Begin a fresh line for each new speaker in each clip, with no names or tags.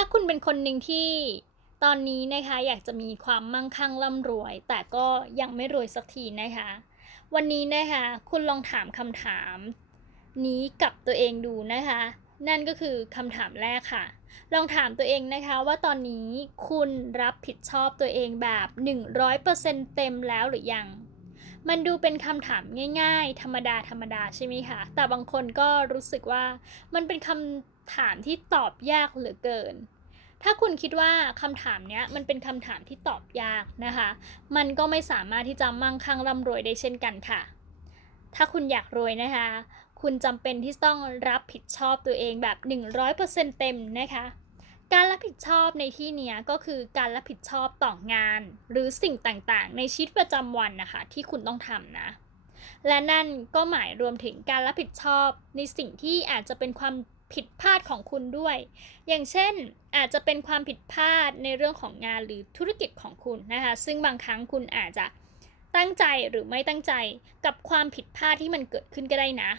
ถ้าคุณเป็นคนหนึ่งที่ตอนนี้นะคะอยากจะมีความมั่งคั่งร่ำรวย แต่ก็ยังไม่รวยสักทีนะคะ วันนี้นะคะคุณลองถามคำถามนี้กับตัวเองดูนะคะ นั่นก็คือคำถามแรกค่ะ ลองถามตัวเองนะคะว่าตอนนี้คุณรับผิดชอบตัวเองแบบ 100%เต็มแล้วหรือยัง มันดูเป็นคำถามง่าย ๆ ธรรมดาธรรมดาใช่ไหมคะแต่บางคนก็รู้สึกว่ามันเป็นคำถามที่ตอบยากเหลือเกิน ถ้าคุณคิดว่าคำถามเนี้ยมันเป็นคำถามที่ตอบยากนะคะ มันก็ไม่สามารถที่จะมั่งคั่งร่ำรวยได้เช่นกันค่ะ ถ้าคุณอยากรวยนะคะ คุณจำเป็นที่ต้องรับผิดชอบตัวเองแบบ 100%เต็มนะคะ การรับผิดชอบในที่นี้ก็คือการรับผิดชอบต่องาน หรือสิ่งต่างๆ ในชีวิตประจำวันนะคะ ที่คุณต้องทำนะ และนั่นก็หมายรวมถึงการรับผิดชอบในสิ่งที่อาจจะเป็นความผิดพลาดของคุณด้วย อย่างเช่นอาจจะเป็นความผิดพลาดในเรื่องของงานหรือธุรกิจของคุณนะคะ ซึ่งบางครั้งคุณอาจจะตั้งใจหรือไม่ตั้งใจกับความผิดพลาดที่มันเกิดขึ้นก็ได้นะ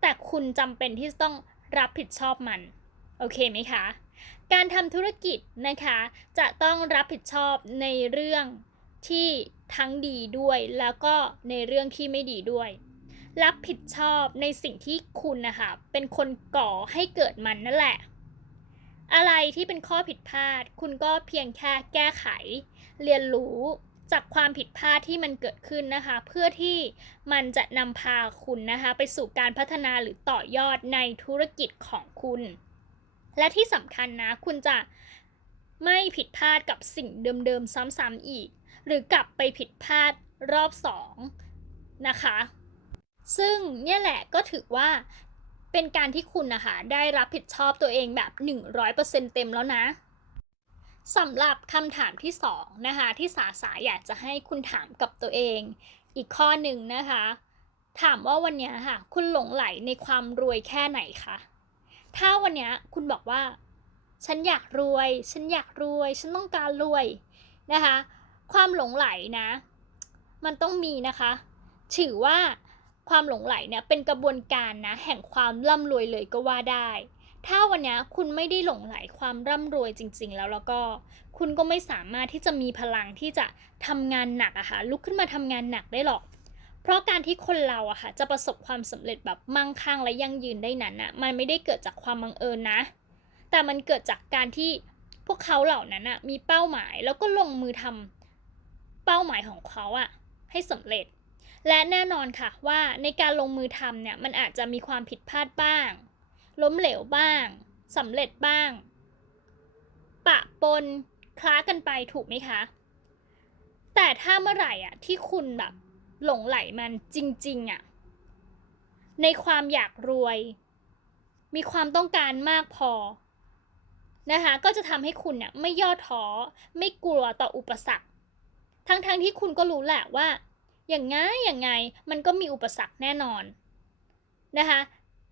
แต่คุณจำเป็นที่จะต้องรับผิดชอบมัน โอเคไหมคะ การทำธุรกิจนะคะ จะต้องรับผิดชอบในเรื่องที่ทั้งดีด้วยแล้วก็ในเรื่องที่ไม่ดีด้วย รับผิดชอบในสิ่งที่คุณนะคะเป็นคนก่อให้เกิดมันนั่นแหละ อะไรที่เป็นข้อผิดพลาด คุณก็เพียงแค่แก้ไข เรียนรู้จากความผิดพลาดที่มันเกิดขึ้นนะคะ เพื่อที่มันจะนำพาคุณนะคะ ไปสู่การพัฒนาหรือต่อยอดในธุรกิจของคุณ และที่สำคัญนะ คุณจะไม่ผิดพลาดกับสิ่งเดิมๆ ซ้ำๆอีก หรือกลับไปผิดพลาดรอบสองนะคะ ซึ่งเนี่ยแหละก็ถือว่าเป็นการที่คุณนะคะได้รับผิดชอบตัวเองแบบ 100%เต็มแล้วนะสำหรับคำถามที่สองนะคะที่สาสาอยากจะให้คุณถามกับตัวเอง อีกข้อหนึ่งนะคะ ถามว่าวันนี้ค่ะ คุณหลงไหลในความรวยแค่ไหนคะ ถ้าวันเนี้ยคุณบอกว่า ฉันอยากรวย ฉันอยากรวย ฉันต้องการรวยนะคะ ความหลงไหลนะ มันต้องมีนะคะ ถือว่าความหลงไหลเนี่ยเป็นกระบวนการนะแห่งความร่ำรวยเลยก็ว่าได้ ถ้าวันนี้คุณไม่ได้หลงไหลความร่ำรวยจริง ๆ แล้วแล้วก็ คุณก็ไม่สามารถที่จะมีพลังที่จะทำงานหนักอะค่ะลุกขึ้นมาทำงานหนักได้หรอก เพราะการที่คนเราอะค่ะจะประสบความสำเร็จแบบมั่งคั่งและยั่งยืนได้นั้นอะมันไม่ได้เกิดจากความบังเอิญนะ แต่มันเกิดจากการที่พวกเขาเหล่านั้นอะมีเป้าหมายแล้วก็ลงมือทำเป้าหมายของเขาอะให้สำเร็จ และแน่นอนค่ะว่าในการลงมือทำเนี่ยมันอาจจะมีความผิดพลาดบ้าง ล้มเหลวบ้างสำเร็จบ้าง ปะปนคล้ากันไปถูกไหมคะ แต่ถ้าเมื่อไหร่อะที่คุณแบบ หลงไหลมันจริงๆอะ ในความอยากรวย มีความต้องการมากพอนะคะก็จะทำให้คุณเนี่ยไม่ย่อท้อไม่กลัวต่ออุปสรรค ทั้งๆทที่คุณก็รู้แหละว่า อย่างง่ายอย่างไงมันก็มีอุปสรรคแน่นอนนะคะ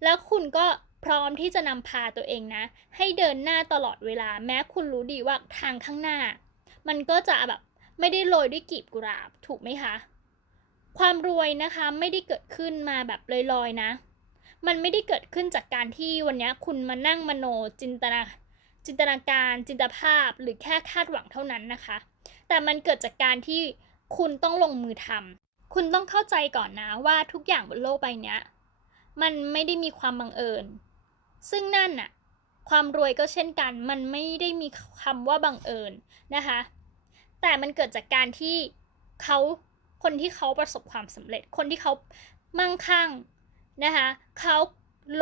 แล้วคุณก็พร้อมที่จะนำพาตัวเองนะ ให้เดินหน้าตลอดเวลา แม้คุณรู้ดีว่าทางข้างหน้า มันก็จะแบบไม่ได้โรยด้วยกีบกุหลาบถูกไหมคะ ความรวยนะคะไม่ได้เกิดขึ้นมาแบบลอยๆนะ มันไม่ได้เกิดขึ้นจากการที่วันนี้คุณมานั่งมโนจินตนาจินตนาการจินตภาพหรือแค่คาดหวังเท่านั้นนะคะ แต่มันเกิดจากการที่คุณต้องลงมือทำคุณต้องเข้าใจก่อนนะว่าทุกอย่างบนโลกใบนี้มันไม่ได้มีความบังเอิญ ซึ่งนั่นน่ะความรวยก็เช่นกัน มันไม่ได้มีคำว่าบังเอิญนะคะ แต่มันเกิดจากการที่เขา คนที่เขาประสบความสำเร็จ คนที่เขามั่งคั่งนะคะเขา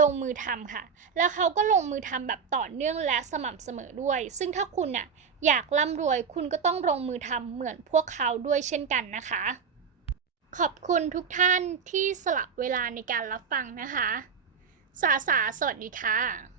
ลงมือทำค่ะ แล้วเขาก็ลงมือทำแบบต่อเนื่องและสม่ำเสมอด้วย ซึ่งถ้าคุณน่ะอยากร่ำรวยคุณก็ต้องลงมือทำเหมือนพวกเขาด้วยเช่นกันนะคะ ขอบคุณทุกท่านที่สละเวลาในการรับฟังนะคะ สาสาสวัสดีค่ะ